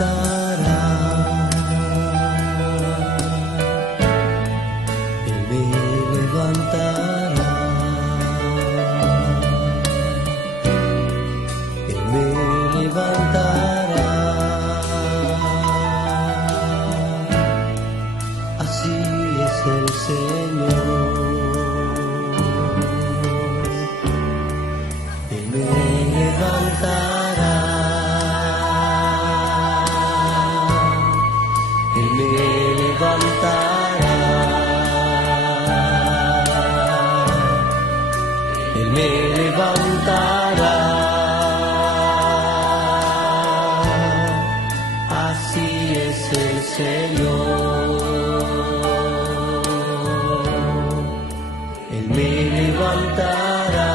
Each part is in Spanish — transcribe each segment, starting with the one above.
levantará, Él me levantará, Él me levantará. Así es el Señor. Él me levantará, Él me levantará, Él me levantará. Así es el Señor. Él me levantará,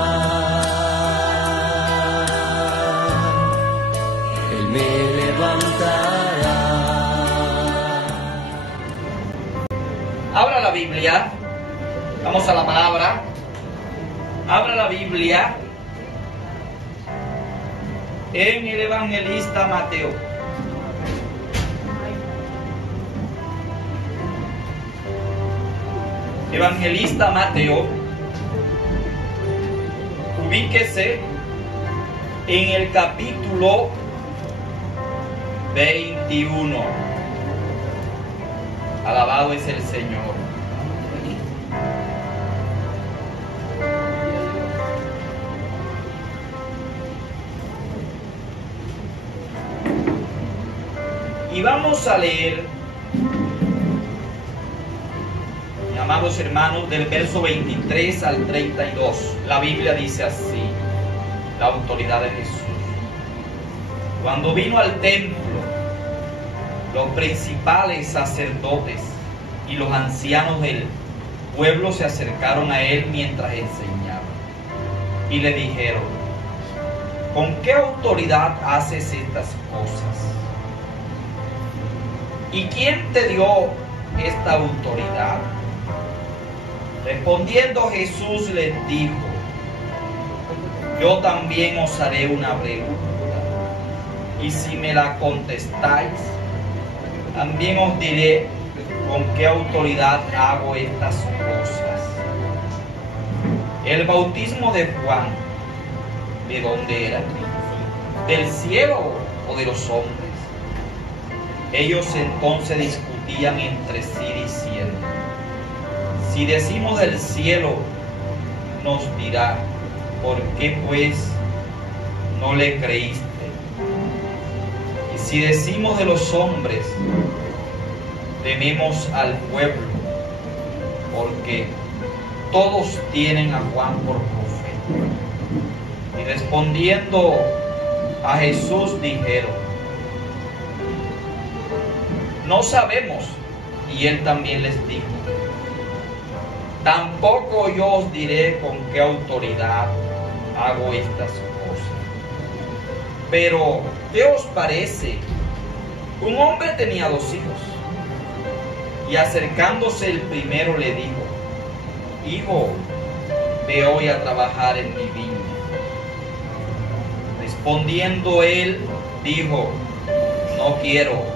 Él me levantará. Abra la Biblia, vamos a la palabra. Abra la Biblia en el evangelista Mateo. Evangelista Mateo, ubíquese en el capítulo 21. Alabado es el Señor. Y vamos a leer, mis amados hermanos, del verso 23 al 32. La Biblia dice así, la autoridad de Jesús. Cuando vino al templo, los principales sacerdotes y los ancianos del pueblo se acercaron a él mientras enseñaba y le dijeron: ¿con qué autoridad haces estas cosas? ¿Y quién te dio esta autoridad? Respondiendo Jesús les dijo: yo también os haré una pregunta, y si me la contestáis, también os diré con qué autoridad hago estas cosas. El bautismo de Juan, ¿de dónde era? ¿Del cielo o de los hombres? Ellos entonces discutían entre sí diciendo: si decimos del cielo, nos dirá: ¿por qué pues no le creíste? Y si decimos de los hombres, tememos al pueblo, porque todos tienen a Juan por profeta. Y respondiendo a Jesús dijeron: no sabemos. Y él también les dijo: tampoco yo os diré con qué autoridad hago estas cosas. Pero, ¿qué os parece? Un hombre tenía 2 hijos, y acercándose el primero le dijo: hijo, ve hoy a trabajar en mi viña. Respondiendo él, dijo: no quiero.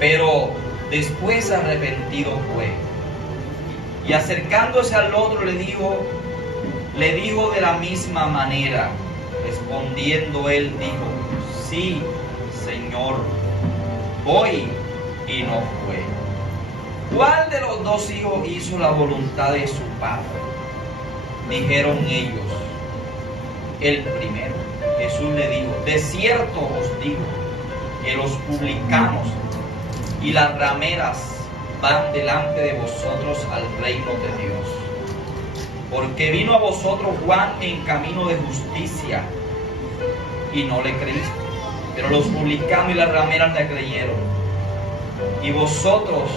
Pero después arrepentido fue. Y acercándose al otro le dijo de la misma manera. Respondiendo él dijo: sí, Señor, voy. Y no fue. ¿Cuál de los 2 hijos hizo la voluntad de su padre? Dijeron ellos: el primero. Jesús le dijo: de cierto os digo que los publicanos y las rameras van delante de vosotros al reino de Dios. Porque vino a vosotros Juan en camino de justicia y no le creíste, pero los publicanos y las rameras le creyeron. Y vosotros,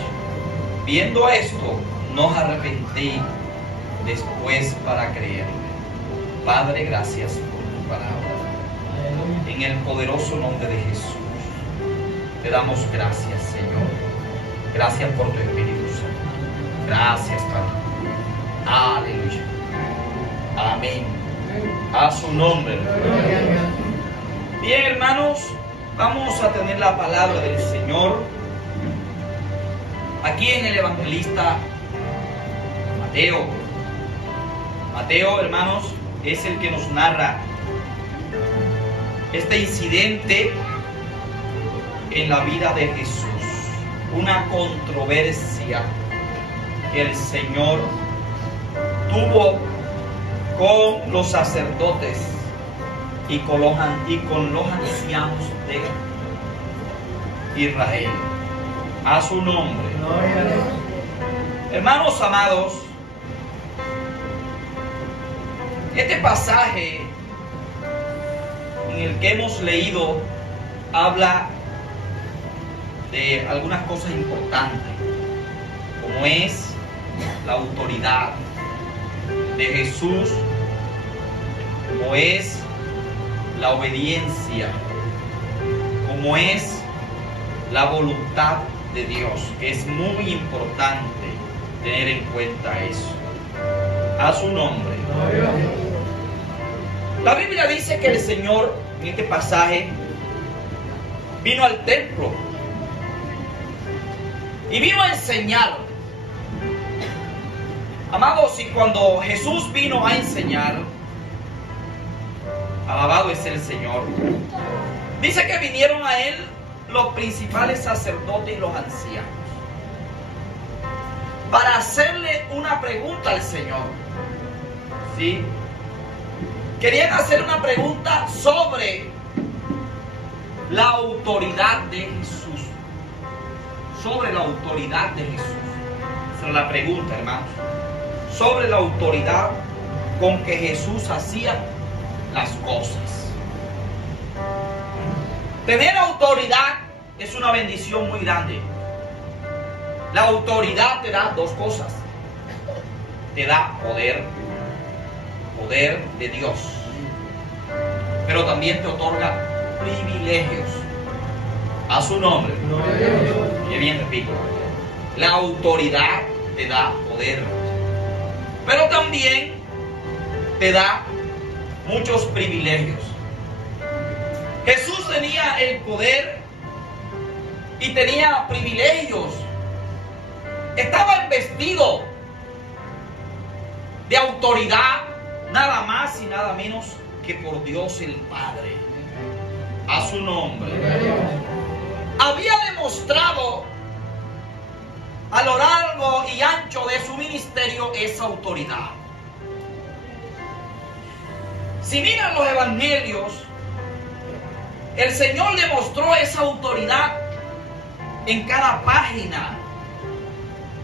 viendo esto, no os arrepentéis después para creer. Padre, gracias por tu palabra. En el poderoso nombre de Jesús te damos gracias, Señor. Gracias por tu Espíritu Santo. Gracias, Padre. Aleluya. Amén. A su nombre. Bien, hermanos, Vamos a tener la palabra del Señor aquí en el evangelista Mateo. Mateo, hermanos, es el que nos narra este incidente en la vida de Jesús. Una controversia que el Señor tuvo con los sacerdotes y con los ancianos de Israel. A su nombre. Hermanos amados, este pasaje en el que hemos leído habla de algunas cosas importantes, como es la autoridad de Jesús, como es la obediencia, como es la voluntad de Dios, que es muy importante tener en cuenta eso. A su nombre. La Biblia dice que el Señor en este pasaje vino al templo y vino a enseñar. Amados, y cuando Jesús vino a enseñar, alabado es el Señor, dice que vinieron a él los principales sacerdotes y los ancianos para hacerle una pregunta al Señor. ¿Sí? Querían hacer una pregunta sobre la autoridad de Jesús. Sobre la autoridad de Jesús. Esa es la pregunta, hermanos. Sobre la autoridad con que Jesús hacía las cosas. Tener autoridad es una bendición muy grande. La autoridad te da dos cosas. Te da poder de Dios, pero también te otorga privilegios. A su nombre. Y bien repito, la autoridad te da poder, pero también te da muchos privilegios. Jesús tenía el poder y tenía privilegios. Estaba investido de autoridad, nada más y nada menos que por Dios el Padre. A su nombre. Había demostrado a lo largo y ancho de su ministerio esa autoridad. Si miran los evangelios, el Señor demostró esa autoridad en cada página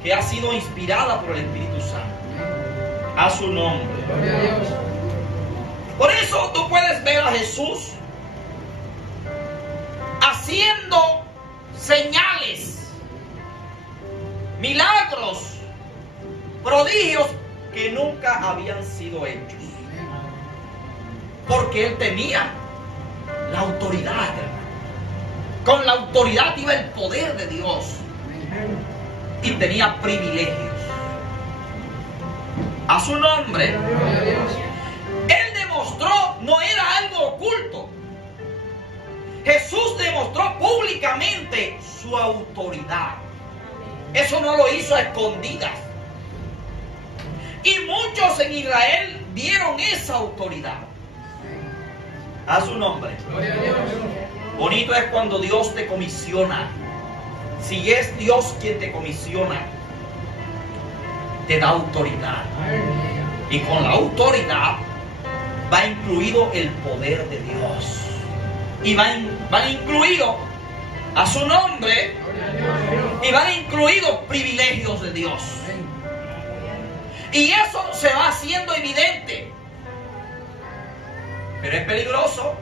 que ha sido inspirada por el Espíritu Santo. A su nombre. Por eso tú puedes ver a Jesús haciendo señales, milagros, prodigios que nunca habían sido hechos, porque Él tenía la autoridad. Con la autoridad iba el poder de Dios y tenía privilegios. A su nombre. Él demostró, no era algo oculto. Jesús demostró públicamente su autoridad. Eso no lo hizo a escondidas. Y muchos en Israel vieron esa autoridad. A su nombre. Bonito es cuando Dios te comisiona. Si es Dios quien te comisiona, te da autoridad. Y con la autoridad va incluido el poder de Dios. Y va incluido a su nombre. Y van incluidos privilegios de Dios. Y eso se va haciendo evidente. Pero es peligroso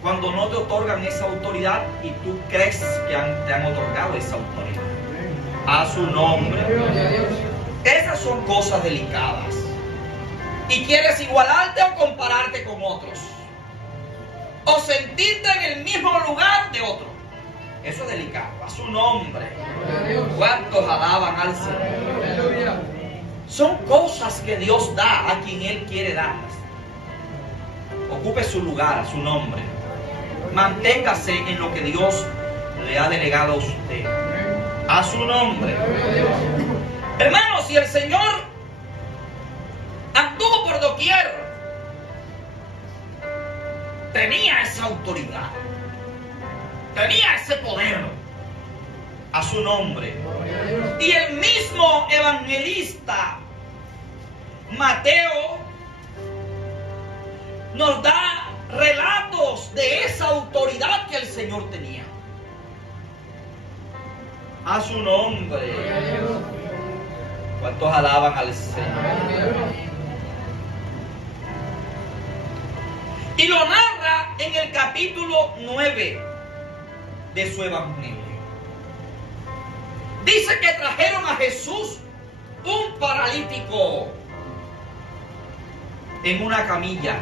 cuando no te otorgan esa autoridad y tú crees que te han otorgado esa autoridad. A su nombre. Esas son cosas delicadas. Y quieres igualarte o compararte con otros. O sentirte en el mismo lugar de otro. Eso es delicado. A su nombre. ¿Cuántos alaban al Señor? Son cosas que Dios da a quien Él quiere darlas. Ocupe su lugar, a su nombre. Manténgase en lo que Dios le ha delegado a usted. A su nombre. Hermanos, si el Señor anduvo por doquier, tenía esa autoridad, tenía ese poder. A su nombre. Y el mismo evangelista Mateo nos da relatos de esa autoridad que el Señor tenía. A su nombre. ¿Cuántos alaban al Señor? Y lo narra en el capítulo 9 de su evangelio. Dice que trajeron a Jesús un paralítico en una camilla.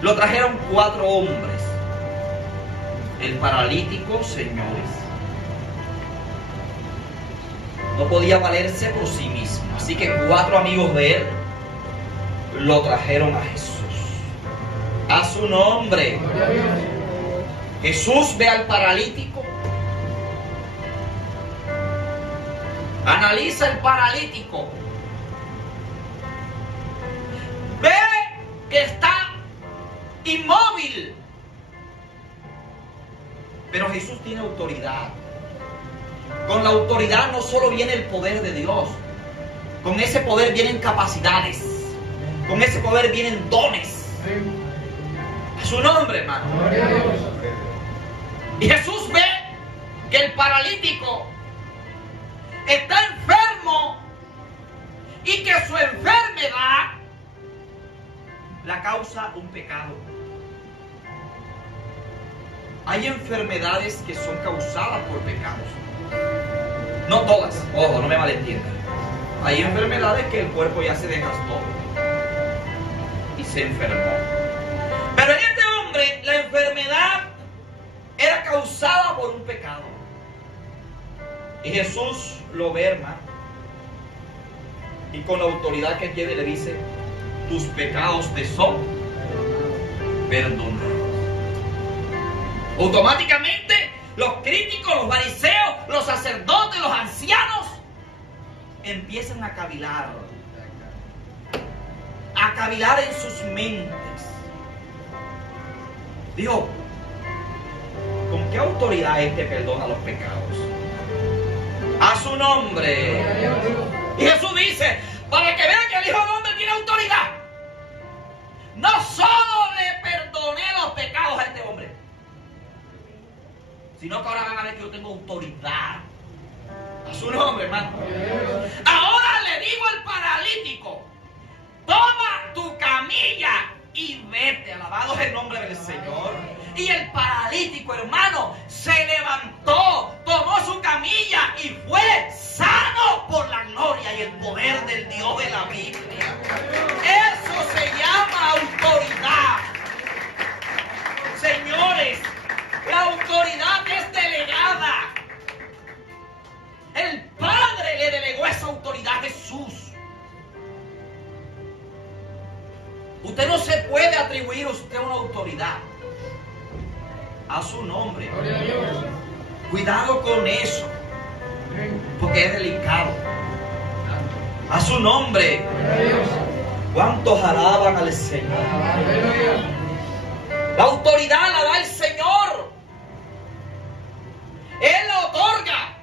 Lo trajeron 4 hombres. El paralítico, señores, no podía valerse por sí mismo. Así que 4 amigos de él lo trajeron a Jesús. A su nombre. Jesús ve al paralítico. Analiza el paralítico. Ve que está inmóvil. Pero Jesús tiene autoridad. Con la autoridad no solo viene el poder de Dios. Con ese poder vienen capacidades. Con ese poder vienen dones. A su nombre, hermano. Y Jesús ve que el paralítico está enfermo y que su enfermedad la causa un pecado. Hay enfermedades que son causadas por pecados. No todas, ojo, no me malentiendan. Hay enfermedades que el cuerpo ya se desgastó y se enfermó. Pero en este hombre la enfermedad era causada por un pecado. Y Jesús lo ve, hermano, y con la autoridad que tiene le dice: tus pecados te son perdonados. Automáticamente los críticos, los fariseos, los sacerdotes, los ancianos empiezan a cavilar en sus mentes. Dijo: ¿con qué autoridad este perdona los pecados? A su nombre. Y Jesús dice: para que vean que el Hijo del Hombre tiene autoridad. No solo le perdoné los pecados a este hombre, sino que ahora van a ver que yo tengo autoridad. A su nombre, hermano. Ahora le digo al paralítico: toma tu camilla y vete. Alabado es el nombre del Señor. Y el paralítico, hermano, se levantó, tomó su camilla y fue sano por la gloria y el poder del Dios de la Biblia. Eso se llama autoridad. Señores, la autoridad es delegada. El Padre le delegó esa autoridad a Jesús. Usted no se puede atribuir a usted una autoridad. A su nombre. Cuidado con eso, porque es delicado. A su nombre. ¿Cuántos alaban al Señor? La autoridad la da el Señor. Él la otorga.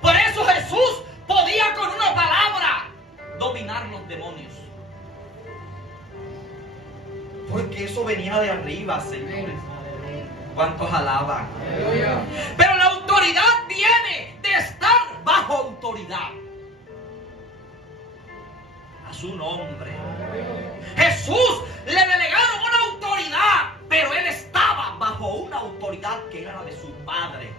Por eso Jesús podía con una palabra dominar los demonios. Porque eso venía de arriba, señores. ¿Cuántos alaban? Pero la autoridad viene de estar bajo autoridad. A su nombre. Jesús le delegaron una autoridad, pero él estaba bajo una autoridad que era la de su Padre.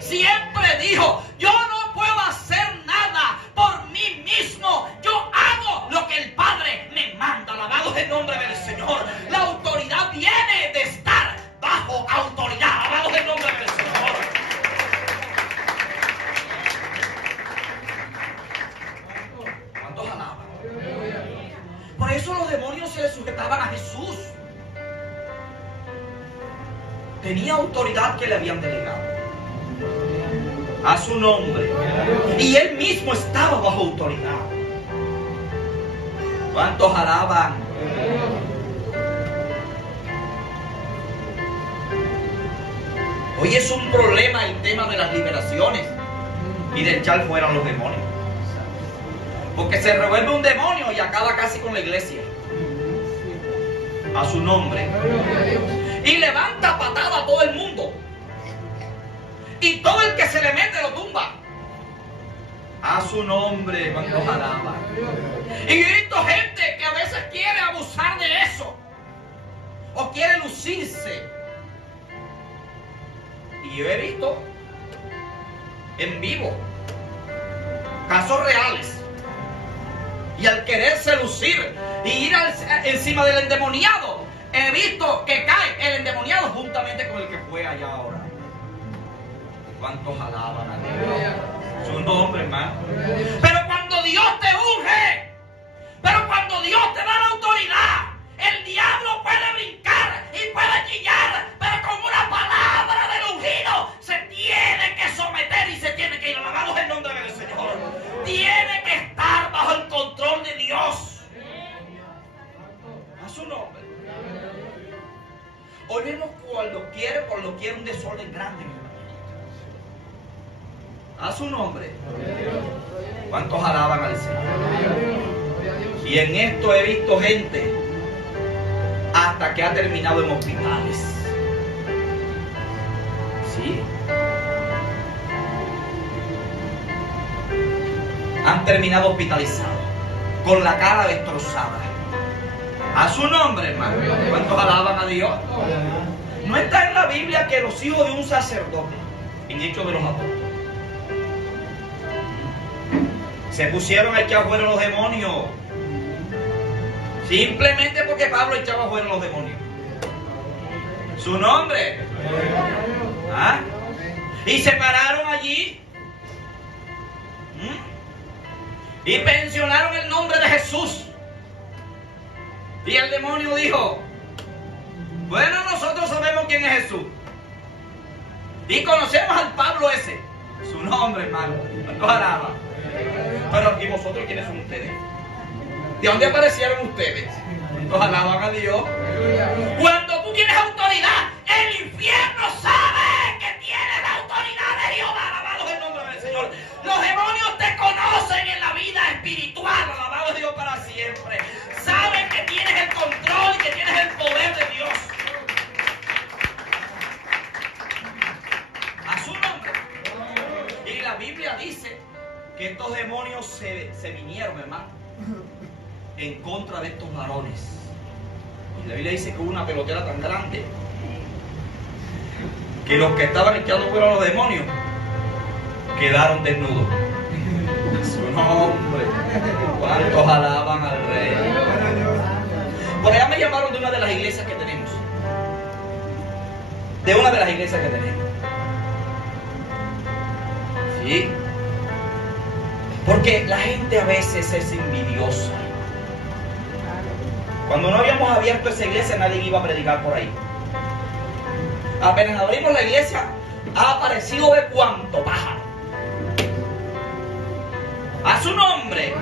Siempre dijo: yo no puedo hacer nada por mí mismo, yo hago lo que el Padre me manda. Alabado es el nombre del Señor. La autoridad viene de estar bajo autoridad. Alabado es el nombre del Señor. ¿Cuántos alaban? Por eso los demonios se sujetaban a Jesús. tenía autoridad que le habían delegado. A su nombre. Y él mismo estaba bajo autoridad. ¿Cuántos alaban? Hoy es un problema el tema de las liberaciones y de echar fuera a los demonios. Porque se revuelve un demonio y acaba casi con la iglesia. A su nombre. Y levanta patada a todo el mundo. Y todo el que se le mete lo tumba. A su nombre, cuando alaba. Y he visto gente que a veces quiere abusar de eso. O quiere lucirse. Y yo he visto en vivo casos reales. Y al quererse lucir y ir encima del endemoniado, he visto que cae el endemoniado juntamente con el que fue allá ahora. ¿Cuántos alaban a Dios? Su nombre, hermano. Pero cuando Dios te unge, pero cuando Dios te da la autoridad, el diablo puede brincar y puede chillar, pero con una palabra del ungido se tiene que someter y se tiene que ir. Alabado el nombre del Señor. Tiene que estar bajo el control de Dios. A su nombre. Hoy vemos por lo quiere un desorden grande. A su nombre. ¿Cuántos alaban al Señor? Y en esto he visto gente hasta que ha terminado en hospitales. ¿Sí? Han terminado hospitalizados, con la cara destrozada. A su nombre, hermano. ¿Cuántos alaban a Dios? No está en la Biblia que los hijos de un sacerdote, en Hechos de los Apóstoles, se pusieron a echar fuera los demonios. Simplemente porque Pablo echaba fuera los demonios. Su nombre. ¿Ah? Y se pararon allí. Y mencionaron el nombre de Jesús. Y el demonio dijo: bueno, nosotros sabemos quién es Jesús. Y conocemos al Pablo ese. Su nombre, hermano. Lo alaba. Pero, ¿y vosotros quiénes son ustedes? ¿De dónde aparecieron ustedes? Los alaban a Dios. Cuando tú tienes autoridad, el infierno sabe que tienes la autoridad de Dios. Alabado el nombre del Señor. Los demonios te conocen en la vida espiritual. Alabado Dios para siempre. Saben que tienes el control y que tienes el poder de Dios. A su nombre. Y la Biblia dice que estos demonios se vinieron, hermano, en contra de estos varones. Y la Biblia dice que hubo una pelotera tan grande que los que estaban echando fuera a los demonios quedaron desnudos. Su nombre. ¿Cuántos alaban al Rey? Por allá me llamaron de una de las iglesias que tenemos. De una de las iglesias que tenemos. ¿Sí? Porque la gente a veces es envidiosa. Cuando no habíamos abierto esa iglesia, nadie iba a predicar por ahí. Apenas abrimos la iglesia, ha aparecido de cuanto pájaro. A su nombre,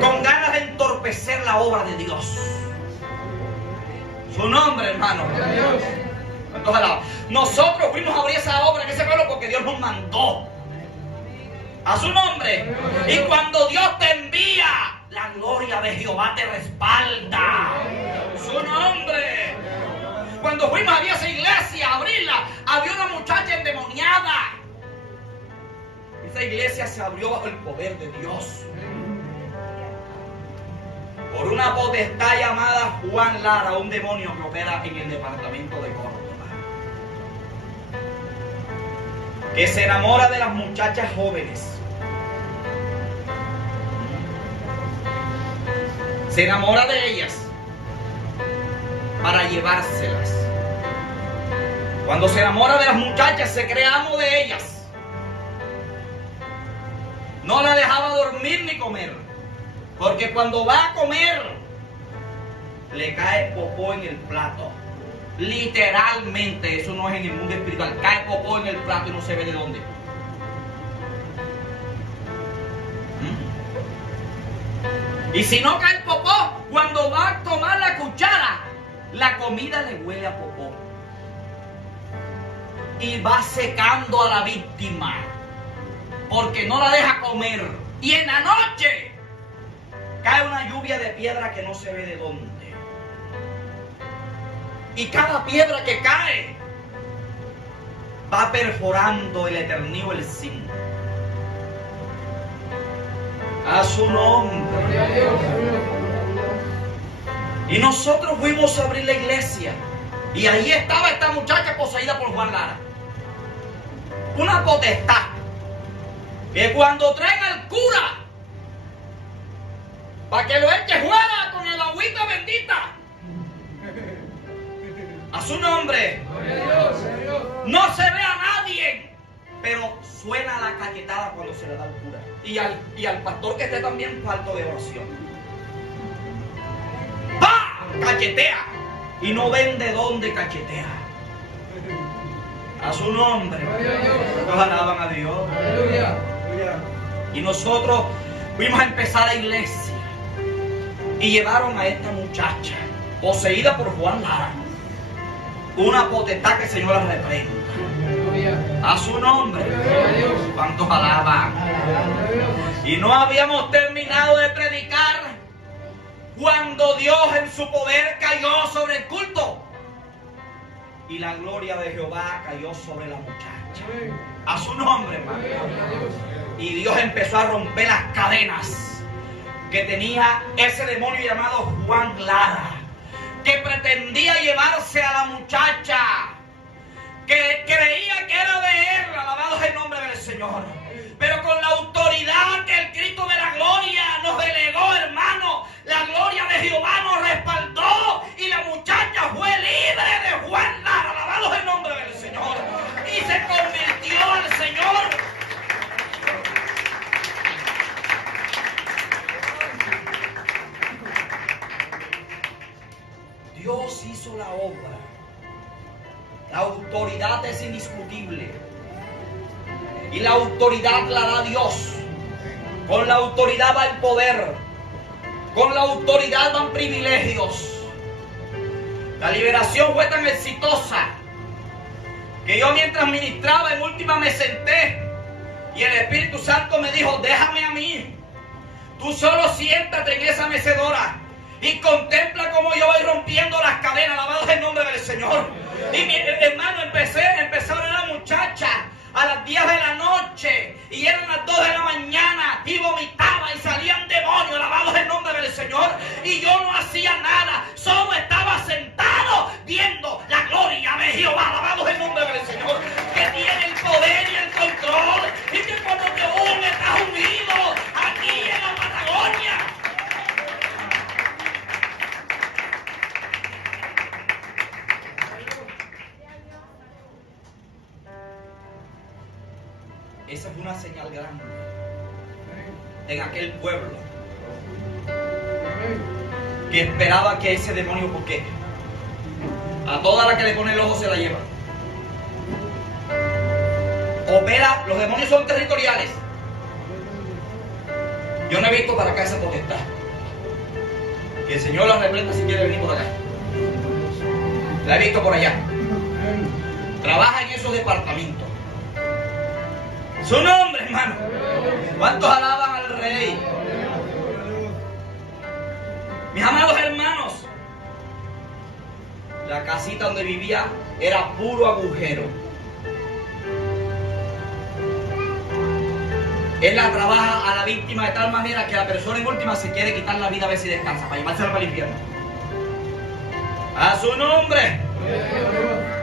con ganas de entorpecer la obra de Dios. Su nombre, hermano. Ojalá. Nosotros fuimos a abrir esa obra en ese pueblo porque Dios nos mandó. A su nombre. Y cuando Dios te envía, la gloria de Jehová te respalda. Su nombre. Cuando fuimos a esa iglesia a abrirla, había una muchacha endemoniada. Esa iglesia se abrió bajo el poder de Dios. Por una potestad llamada Juan Lara, un demonio que opera en el departamento de Córdoba, que se enamora de las muchachas jóvenes. Se enamora de ellas para llevárselas. Cuando se enamora de las muchachas, se cree amo de ellas. No la dejaba dormir ni comer, porque cuando va a comer, le cae popó en el plato. Literalmente, eso no es en el mundo espiritual. Cae popó en el plato y no se ve de dónde. Y si no cae popó, cuando va a tomar la cuchara, la comida le huele a popó. Y va secando a la víctima, porque no la deja comer. Y en la noche cae una lluvia de piedra que no se ve de dónde. Y cada piedra que cae va perforando el eternio, el zinc. A su nombre. Y nosotros fuimos a abrir la iglesia. Y ahí estaba esta muchacha poseída por Juan Lara. Una potestad. Que cuando traen al cura, para que lo eche fuera con el agüita bendita. A su nombre. No se ve a nadie, pero suena la cachetada cuando se le da al cura. Y al pastor que esté también falto de oración. ¡Pah! Cachetea. Y no ven de dónde cachetea. A su nombre. Nos alaban a Dios. Y nosotros fuimos a empezar la iglesia. Y llevaron a esta muchacha, poseída por Juan Lara. Una potestad que el Señor la reprenda. A su nombre. ¿Cuántos alaban? Y no habíamos terminado de predicar cuando Dios en su poder cayó sobre el culto. Y la gloria de Jehová cayó sobre la muchacha. A su nombre, hermano. Y Dios empezó a romper las cadenas que tenía ese demonio llamado Juan Lara, que pretendía llevarse a la muchacha, que creía que era de él. Alabado es el nombre del Señor. Pero con la autoridad que el Cristo de la gloria nos delegó, hermano, la gloria de Jehová nos respaldó y la muchacha fue libre de Juan Lara. Alabado es el nombre del Señor. Y se convirtió al Señor. Dios hizo la obra. La autoridad es indiscutible. Y la autoridad la da Dios. Con la autoridad va el poder. Con la autoridad van privilegios. La liberación fue tan exitosa que yo mientras ministraba en última me senté y el Espíritu Santo me dijo: déjame a mí. Tú solo siéntate en esa mecedora y contempla cómo yo voy rompiendo las cadenas. Alabado es el nombre del Señor. Y mi hermano, empecé a ver a la muchacha a las 10 de la noche y eran las 2 de la mañana y vomitaba y salían demonios. Alabado es el nombre del Señor. Y yo no hacía nada, solo estaba sentado viendo la gloria de Jehová. Alabado es el nombre del Señor, que tiene el poder y el control, y que cuando te unes estás unido aquí en la Patagonia. Esa fue una señal grande en aquel pueblo que esperaba que ese demonio, porque a toda la que le pone el ojo se la lleva. Opera, los demonios son territoriales. Yo no he visto para acá esa potestad. Que el Señor la reprenda si quiere venir por acá. La he visto por allá. Trabaja en esos departamentos. Su nombre, hermano. ¿Cuántos alaban al Rey? Mis amados hermanos, la casita donde vivía era puro agujero. Él la trabaja a la víctima de tal manera que la persona en última se quiere quitar la vida a ver si descansa, para llevársela para el infierno. A su nombre.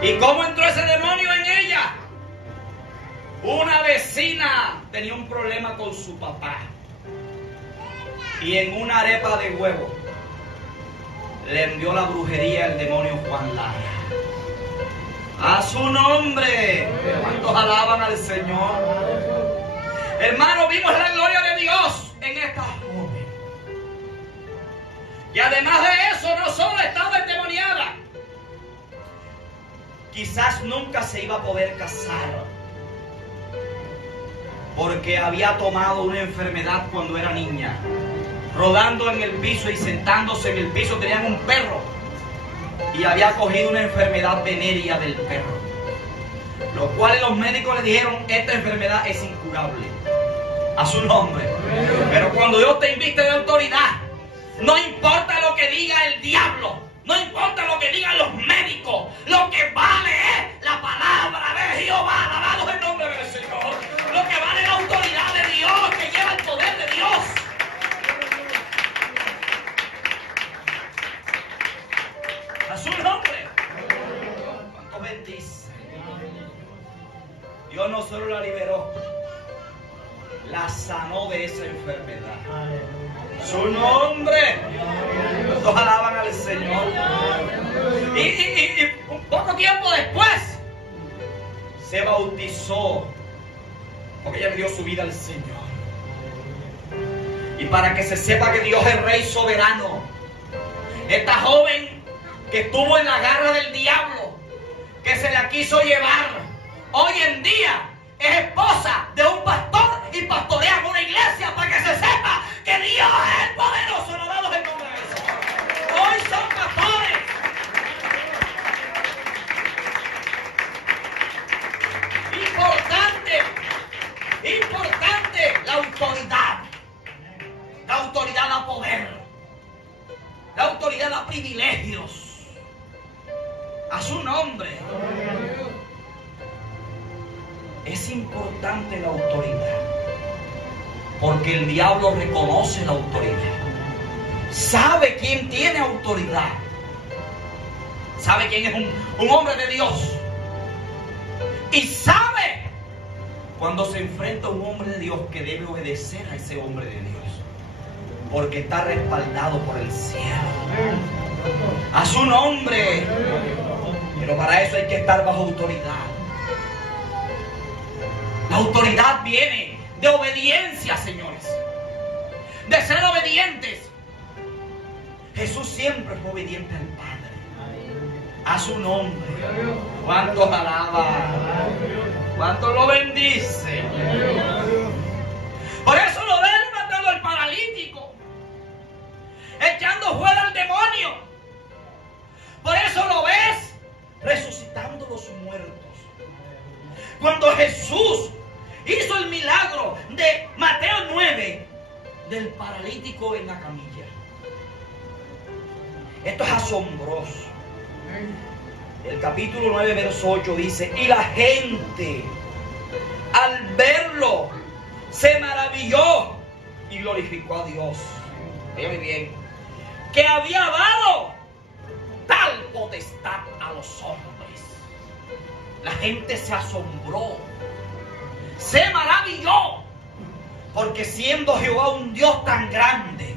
¿Y cómo entró ese demonio en ella? Una vecina tenía un problema con su papá y en una arepa de huevo le envió la brujería el demonio Juan Lara. A su nombre. ¿Cuántos alaban al Señor? Hermano, vimos la gloria de Dios en esta joven. Y además de eso, no solo estaba endemoniada, quizás nunca se iba a poder casar, porque había tomado una enfermedad cuando era niña, rodando en el piso y sentándose en el piso. Tenían un perro y había cogido una enfermedad venérea del perro, lo cual los médicos le dijeron: esta enfermedad es incurable. A su nombre. Pero cuando Dios te invite de autoridad, no importa lo que diga el diablo, no importa lo que digan los médicos, lo que vale es la palabra de Jehová. Alabado el nombre del Señor. Lo que vale es la autoridad de Dios, que lleva el poder de Dios. A su nombre. ¿Cuánto bendice? Dios no solo la liberó, la sanó de esa enfermedad. Su nombre. Todos alaban al Señor. Y un poco tiempo después se bautizó, porque ella le dio su vida al Señor. Y para que se sepa que Dios es Rey soberano, esta joven que estuvo en la garra del diablo, que se la quiso llevar, hoy en día es esposa de un pastor y pastorea una iglesia, para que se sepa que Dios es el poderoso. Alabado el nombre del Señor. Hoy son pastores. Importante la autoridad. La autoridad da poder. La autoridad da privilegios. A su nombre. Es importante la autoridad, porque el diablo reconoce la autoridad. Sabe quién tiene autoridad. Sabe quién es un hombre de Dios. Y sabe cuando se enfrenta a un hombre de Dios que debe obedecer a ese hombre de Dios, porque está respaldado por el cielo. A su nombre. Pero para eso hay que estar bajo autoridad. La autoridad viene de obediencia, señores. De ser obedientes. Jesús siempre fue obediente al Padre. A su nombre. ¿Cuántos alaban? ¿Cuántos lo bendicen? Por eso lo ven matando al paralítico, echando fuera al demonio. Por eso lo ves resucitando los muertos. Cuando Jesús hizo el milagro de Mateo 9, del paralítico en la camilla. Esto es asombroso. El capítulo 9, verso 8 dice: y la gente al verlo se maravilló y glorificó a Dios. Oye bien, que había dado tal potestad a los hombres. La gente se asombró, se maravilló, porque siendo Jehová un Dios tan grande,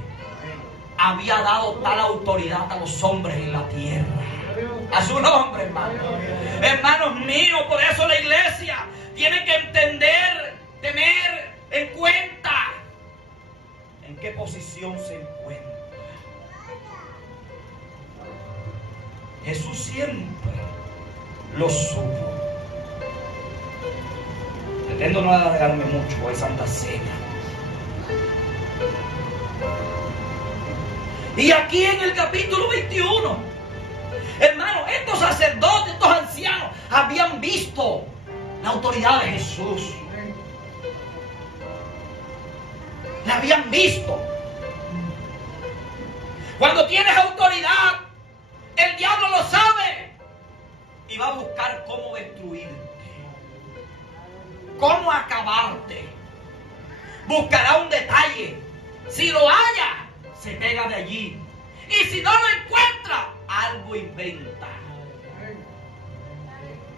había dado tal autoridad a los hombres en la tierra. A su nombre, hermano. Hermanos míos, por eso la iglesia tiene que entender, tener en cuenta en qué posición se encuentra. Jesús siempre lo supo. Pretendo no alargarme mucho por Santa Cena. Y aquí en el capítulo 21, hermano, estos sacerdotes, estos ancianos, habían visto la autoridad de Jesús. La habían visto. Cuando tienes autoridad, el diablo lo sabe y va a buscar cómo destruirte, cómo acabarte. Buscará un detalle. Si lo halla, se pega de allí. Y si no lo encuentra, algo inventa.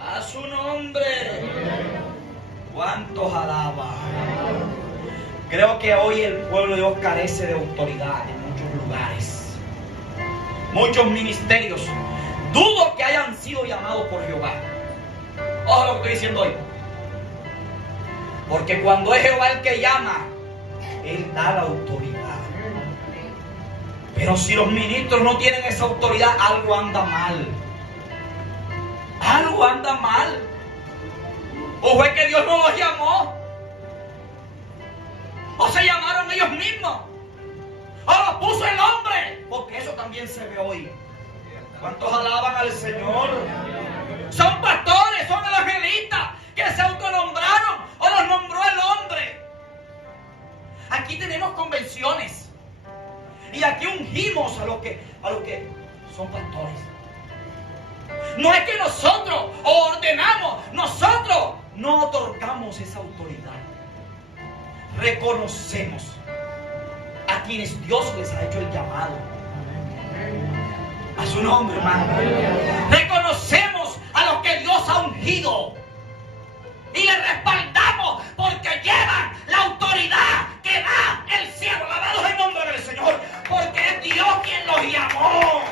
A su nombre. ¿Cuántos alaban? Creo que hoy el pueblo de Dios carece de autoridad en muchos lugares, muchos ministerios. Dudo que hayan sido llamados por Jehová. Ojo lo que estoy diciendo hoy. Porque cuando es Jehová el que llama, Él da la autoridad. Pero si los ministros no tienen esa autoridad, algo anda mal. Algo andan mal? ¿O fue que Dios no los llamó? ¿O se llamaron ellos mismos? ¿O los puso el hombre? Porque eso también se ve hoy. ¿Cuántos alaban al Señor? Son pastores, son evangelistas que se autonombraron o los nombró el hombre. Aquí tenemos convenciones y aquí ungimos a los que son pastores. No es que nosotros ordenamos, nosotros no otorgamos esa autoridad. Reconocemos a quienes Dios les ha hecho el llamado. A su nombre, hermano. Reconocemos a los que Dios ha ungido y les respaldamos porque llevan la autoridad que da el cielo. Alabados el nombre del Señor, porque es Dios quien los llamó.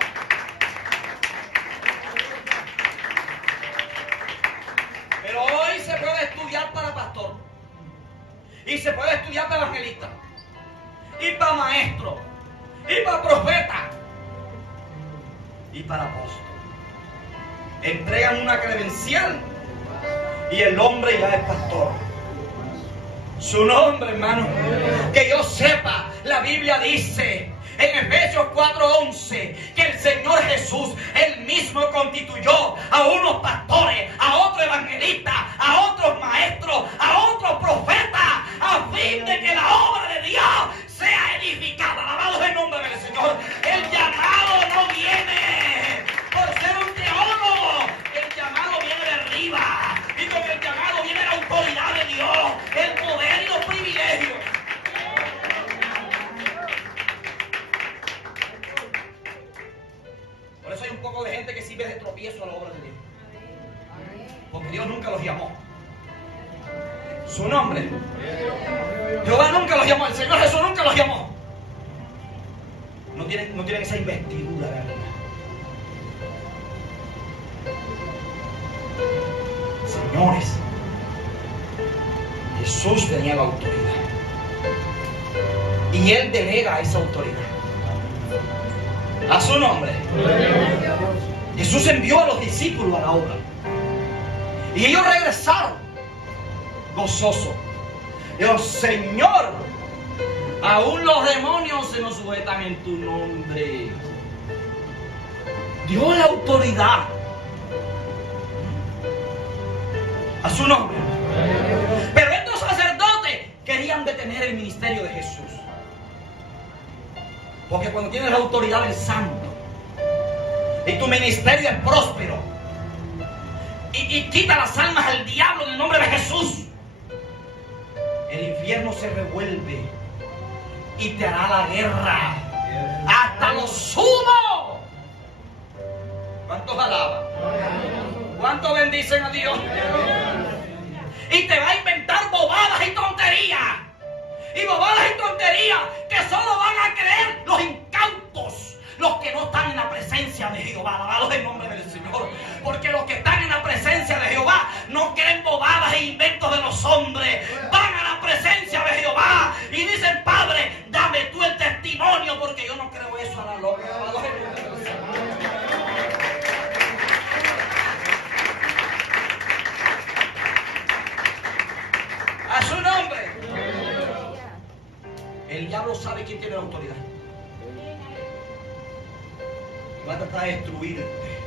Pero hoy se puede estudiar para pastor, y se puede estudiar para evangelista, y para maestro, y para profeta, y para apóstol. Entregan una credencial y el hombre ya es pastor. Su nombre, hermano. Que yo sepa, la Biblia dice en Efesios 4:11 que el Señor Jesús él mismo constituyó a unos pastores, a otros evangelistas, a otros maestros, a otros profetas, a fin de que la obra de Dios sea edificada. Alabado el nombre del Señor. El llamado no viene por ser un teólogo, el llamado viene de arriba, y con el llamado viene la autoridad de Dios, el poder y los privilegios. Por eso hay un poco de gente que sirve de tropiezo a la obra de Dios, porque Dios nunca los llamó. Su nombre, Jehová nunca los llamó, el Señor Jesús nunca los llamó. No tienen esa investidura de arriba. Señores, Jesús tenía la autoridad y Él delega esa autoridad. A su nombre. Jesús envió a los discípulos a la obra y ellos regresaron gozosos. Dios, Señor, aún los demonios se nos sujetan en tu nombre. Dio la autoridad. A su nombre. Pero estos sacerdotes querían detener el ministerio de Jesús. Porque cuando tienes la autoridad del Santo y tu ministerio es próspero y quita las almas al diablo en el nombre de Jesús, el infierno se revuelve y te hará la guerra hasta lo sumo. ¿Cuántos alaban? ¿Cuántos bendicen a Dios? Y te va a inventar bobadas y tonterías. Y bobadas y tonterías que solo van a creer los incautos, los que no están en la presencia de Jehová. Alabados el nombre del Señor. Porque los que están en la presencia de Jehová no creen bobadas e inventos de los hombres. Van a la presencia de Jehová y dicen: Padre, dame tú el testimonio, porque yo no creo eso a la loca. Alabados el nombre del Señor. A su nombre. El diablo sabe quién tiene la autoridad. Va a tratar de destruirte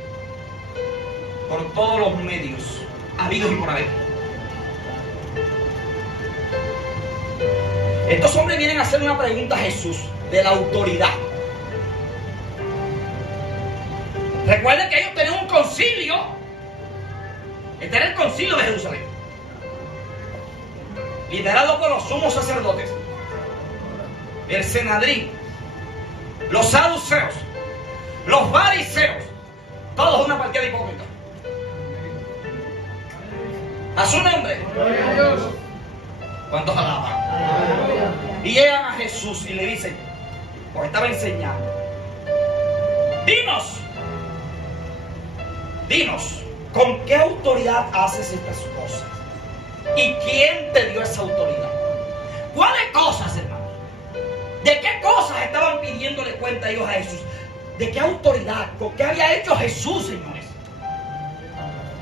por todos los medios habidos y por haber. Estos hombres vienen a hacer una pregunta a Jesús de la autoridad. Recuerden que ellos tenían un concilio. Este era el concilio de Jerusalén, liderado por los sumos sacerdotes, el Senedrín, los saduceos, los fariseos, todos una partida de hipócritas. A su nombre. ¿Cuántos alaban? Y llegan a Jesús y le dicen, porque estaba enseñando: dinos, ¿con qué autoridad haces estas cosas? ¿Y quién te dio esa autoridad? ¿Cuáles cosas, hermano? ¿De qué cosas estaban pidiéndole cuenta ellos a Jesús? ¿De qué autoridad? ¿Con qué había hecho Jesús, señores?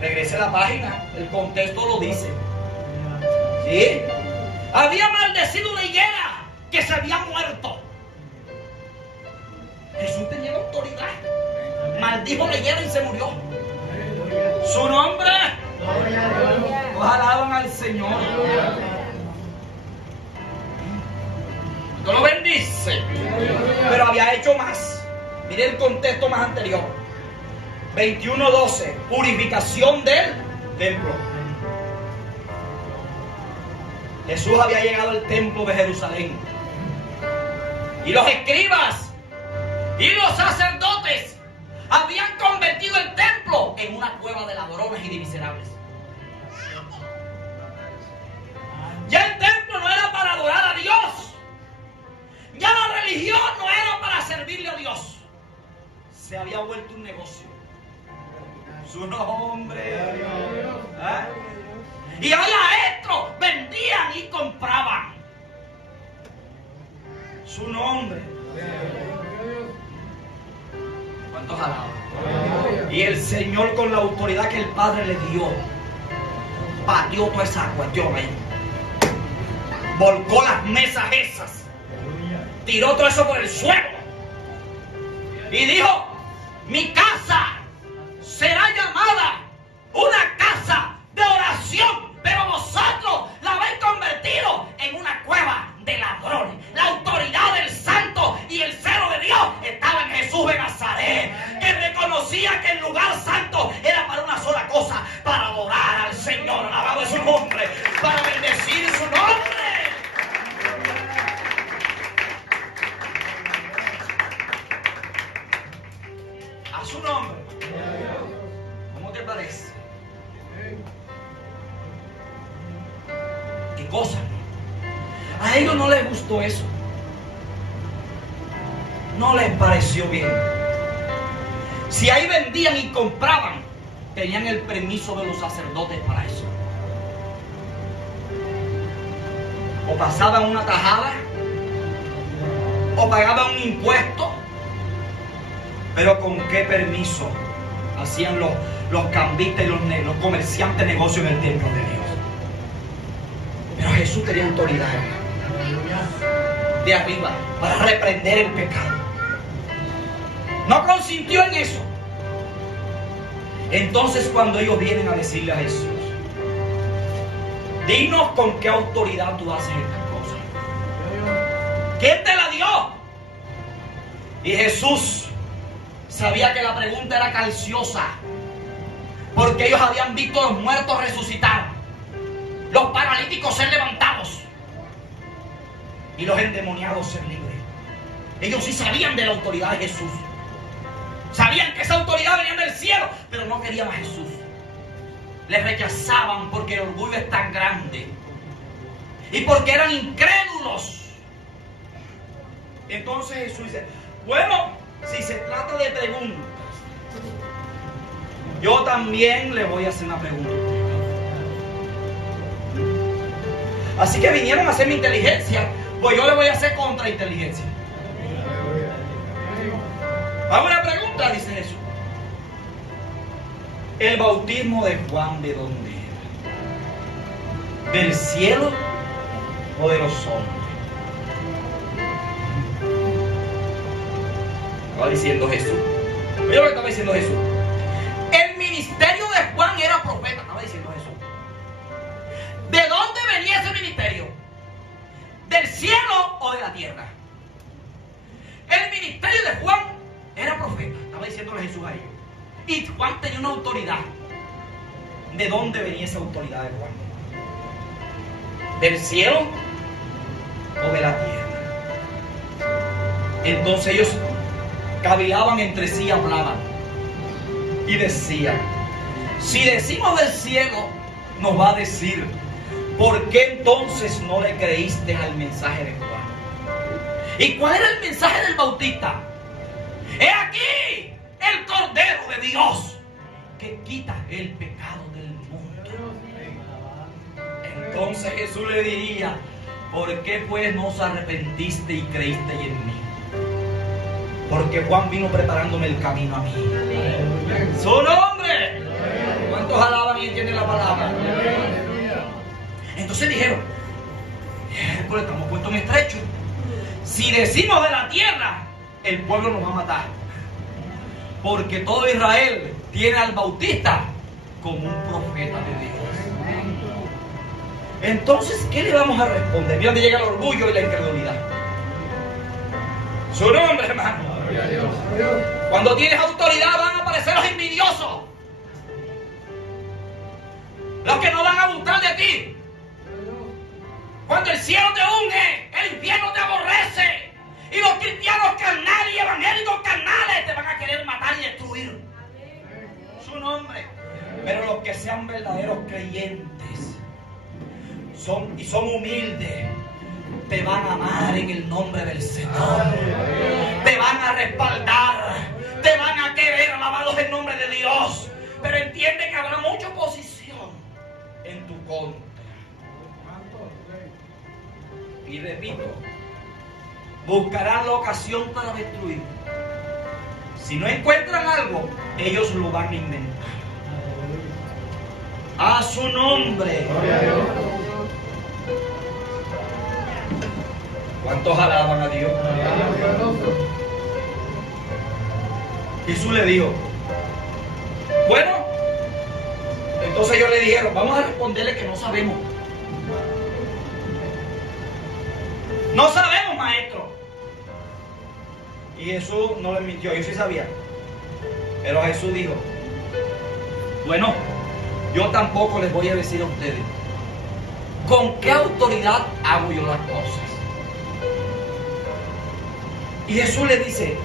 Regrese a la página, el contexto lo dice. ¿Sí? Había maldecido una higuera que se había muerto. Jesús tenía la autoridad. Maldijo la higuera y se murió. Su nombre. Los alaban al Señor. Dios lo bendice. Pero había hecho más. Mire el contexto más anterior. 21:12. Purificación del templo. Jesús había llegado al templo de Jerusalén. Y los escribas y los sacerdotes habían convertido el templo en una cueva de ladrones y de miserables. Ya el templo no era para adorar a Dios. Ya la religión no era para servirle a Dios. Se había vuelto un negocio. Su nombre. ¿Eh? Y allá adentro vendían y compraban. Su nombre. ¿Cuántos alaban? Y el Señor, con la autoridad que el Padre le dio, pateó toda esa cuestión ahí. Volcó las mesas esas. Tiró todo eso por el suelo. Y dijo: mi casa será llamada una casa de oración, pero vosotros la habéis convertido en una cueva de ladrones. La autoridad del Santo y el celo de Dios estaba en Jesús de Nazaret, que reconocía que el lugar santo era para una sola cosa: para adorar al Señor, alabado es su nombre, para bendecir su nombre. A su nombre. ¿Cómo te parece? ¿Qué cosa? A ellos no les gustó eso. No les pareció bien. Si ahí vendían y compraban, tenían el permiso de los sacerdotes para eso. O pasaban una tajada, o pagaban un impuesto. Pero ¿con qué permiso hacían los cambistas y los comerciantes de negocio en el templo de Dios? Pero Jesús tenía autoridad de arriba para reprender el pecado. No consintió en eso. Entonces, cuando ellos vienen a decirle a Jesús: dinos con qué autoridad tú haces estas cosas. ¿Quién te la dio? Y Jesús sabía que la pregunta era calciosa, porque ellos habían visto a los muertos resucitar, los paralíticos ser levantados y los endemoniados ser libres. Ellos sí sabían de la autoridad de Jesús. Sabían que esa autoridad venía del cielo, pero no querían a Jesús. Les rechazaban porque el orgullo es tan grande y porque eran incrédulos. Entonces Jesús dice: bueno, si se trata de preguntas, yo también le voy a hacer una pregunta. Así que vinieron a hacer mi inteligencia, pues yo le voy a hacer contrainteligencia. Hago una pregunta, dice Jesús. ¿El bautismo de Juan de dónde era? ¿Del cielo o de los hombres? Estaba diciendo Jesús. Oye lo que estaba diciendo Jesús. El ministerio de Juan era profeta, estaba diciendo Jesús. ¿De dónde venía ese ministerio? ¿Del cielo o de la tierra? El ministerio de Juan era profeta, estaba diciéndole Jesús a ellos. Y Juan tenía una autoridad. ¿De dónde venía esa autoridad de Juan? ¿Del cielo o de la tierra? Entonces ellos cavilaban entre sí y hablaban y decían: si decimos del cielo, nos va a decir: ¿por qué entonces no le creíste al mensaje de Juan? ¿Y cuál era el mensaje del Bautista? ¡He aquí el Cordero de Dios que quita el pecado del mundo! Entonces Jesús le diría: ¿por qué pues no os arrepentiste y creíste en mí? Porque Juan vino preparándome el camino a mí. ¡Su nombre! ¿Cuántos alaban entienden la palabra? Entonces dijeron, pues estamos puestos en estrecho. Si decimos de la tierra, el pueblo nos va a matar. Porque todo Israel tiene al Bautista como un profeta de Dios. Entonces, ¿qué le vamos a responder? Mira dónde llega el orgullo y la incredulidad. Su nombre, hermano. Cuando tienes autoridad van a aparecer los envidiosos, los que no van a gustar de ti. Cuando el cielo te unge, el infierno te aborrece, y los cristianos carnales y evangélicos carnales te van a querer matar y destruir. Su nombre. Pero los que sean verdaderos creyentes son humildes, te van a amar en el nombre del Señor. Te van a respaldar, te van a querer alabados en nombre de Dios. Pero entiende que habrá mucha oposición en tu contra. Y repito, buscarán la ocasión para destruir. Si no encuentran algo, ellos lo van a inventar. A su nombre. ¿Cuántos alaban a Dios? Jesús le dijo, bueno, entonces ellos le dijeron, vamos a responderle que no sabemos. No sabemos, maestro. Y Jesús no les mintió, yo sí sabía. Pero Jesús dijo, bueno, yo tampoco les voy a decir a ustedes con qué autoridad hago yo las cosas. Y Jesús les dice,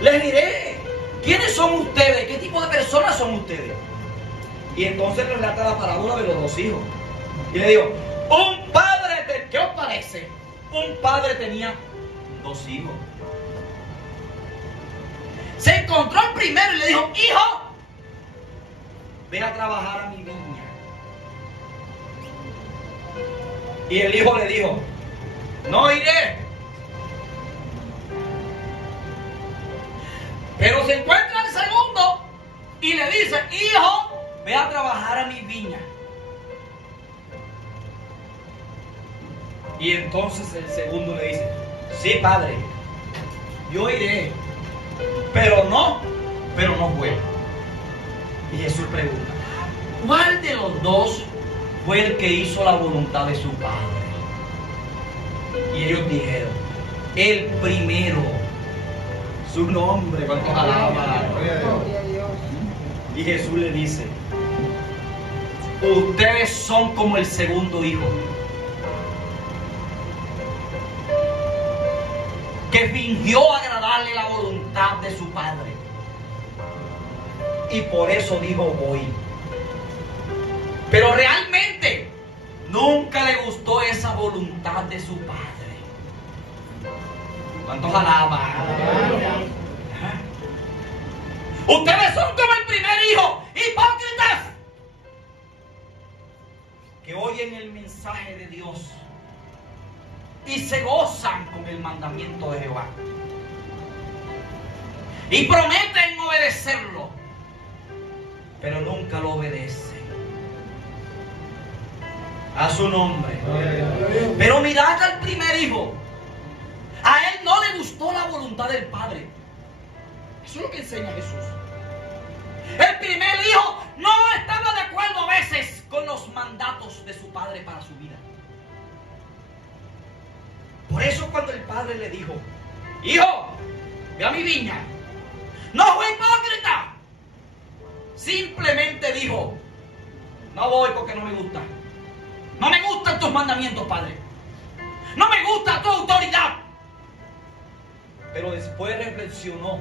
les diré, ¿quiénes son ustedes? ¿Qué tipo de personas son ustedes? Y entonces relata la parábola de los dos hijos. Y le digo, un padre, ¿qué os parece? Un padre tenía dos hijos. Se encontró el primero y le dijo, hijo, ve a trabajar a mi viña. Y el hijo le dijo, no iré. Pero se encuentra el segundo y le dice, hijo, ve a trabajar a mi viña. Y entonces el segundo le dice, sí, padre, yo iré, pero no voy. Y Jesús pregunta, ¿cuál de los dos fue el que hizo la voluntad de su padre? Y ellos dijeron, el primero. Su nombre, cuánto alaban. Y Jesús le dice, ustedes son como el segundo hijo, que fingió agradarle la voluntad de su padre. Y por eso dijo voy. Pero realmente nunca le gustó esa voluntad de su padre. ¿Cuántos alaban? Ustedes son como el primer hijo, hipócritas, que oyen el mensaje de Dios y se gozan con el mandamiento de Jehová y prometen obedecerlo, pero nunca lo obedecen. A su nombre. Pero mirad al primer hijo. A él no le gustó la voluntad del padre. Eso es lo que enseña Jesús. El primer hijo no estaba de acuerdo a veces con los mandatos de su padre para su vida. Por eso cuando el padre le dijo, hijo, ve a mi viña, no fue hipócrita. Simplemente dijo, no voy porque no me gusta. No me gustan tus mandamientos, padre. No me gusta tu autoridad. Pero después reflexionó.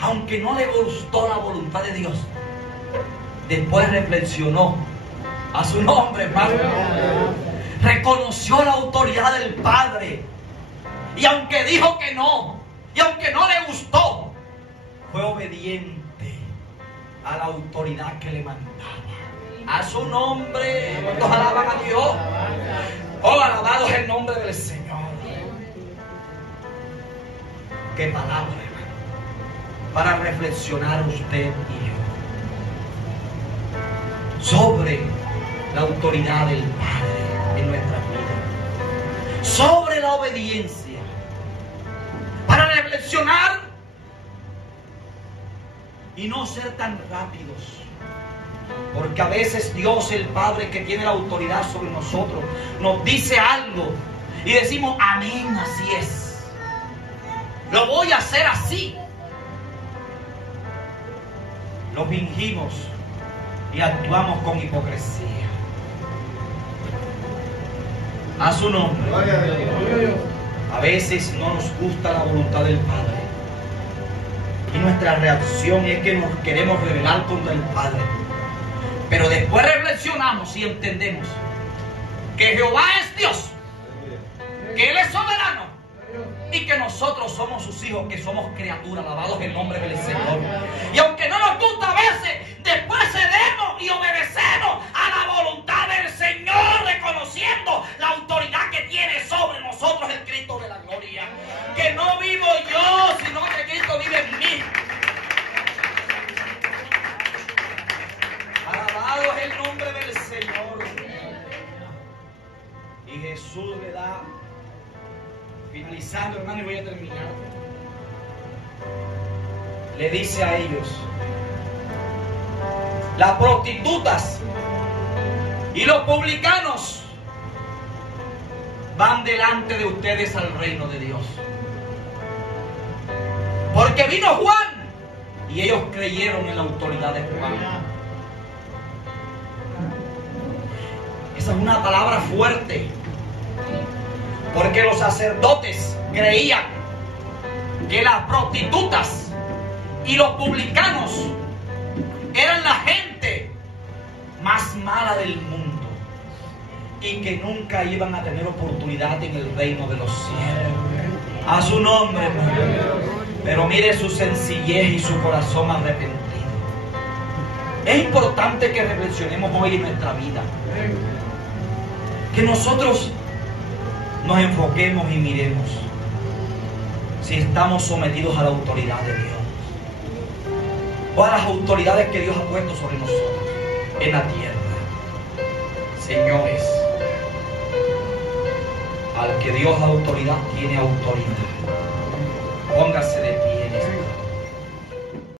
Aunque no le gustó la voluntad de Dios, después reflexionó. A su nombre, hermano. Reconoció la autoridad del Padre. Y aunque dijo que no, y aunque no le gustó, fue obediente a la autoridad que le mandaba. A su nombre. ¿Cuántos alaban a Dios? Oh, alabado es el nombre del Señor. Qué palabra, hermano, para reflexionar usted y yo. autoridad del Padre en nuestra vida, sobre la obediencia, para reflexionar y no ser tan rápidos. Porque a veces Dios, el Padre que tiene la autoridad sobre nosotros, nos dice algo y decimos, amén, así es. Lo voy a hacer así. Lo fingimos y actuamos con hipocresía. A su nombre. A veces no nos gusta la voluntad del Padre. Y nuestra reacción es que nos queremos rebelar contra el Padre. Pero después reflexionamos y entendemos que Jehová es Dios, que Él es soberano y que nosotros somos sus hijos, que somos criaturas, alabados el nombre del Señor. Y aunque no nos gusta a veces, después cedemos y obedecemos a la voluntad del Señor, reconociendo la autoridad que tiene sobre nosotros el Cristo de la gloria. Que no vivo yo, sino que Cristo vive en mí. Alabado es el nombre del Señor. Y Jesús le da, finalizando, hermano, y voy a terminar, le dice a ellos: las prostitutas y los publicanos van delante de ustedes al reino de Dios. Porque vino Juan y ellos creyeron en la autoridad de Juan. Esa es una palabra fuerte. Porque los sacerdotes creían que las prostitutas y los publicanos eran la gente más mala del mundo y que nunca iban a tener oportunidad en el reino de los cielos. A su nombre, hermano. Pero mire su sencillez y su corazón arrepentido. Es importante que reflexionemos hoy en nuestra vida. Que nosotros nos enfoquemos y miremos si estamos sometidos a la autoridad de Dios o a las autoridades que Dios ha puesto sobre nosotros en la tierra. Señores, al que Dios da autoridad, tiene autoridad. Póngase de pie.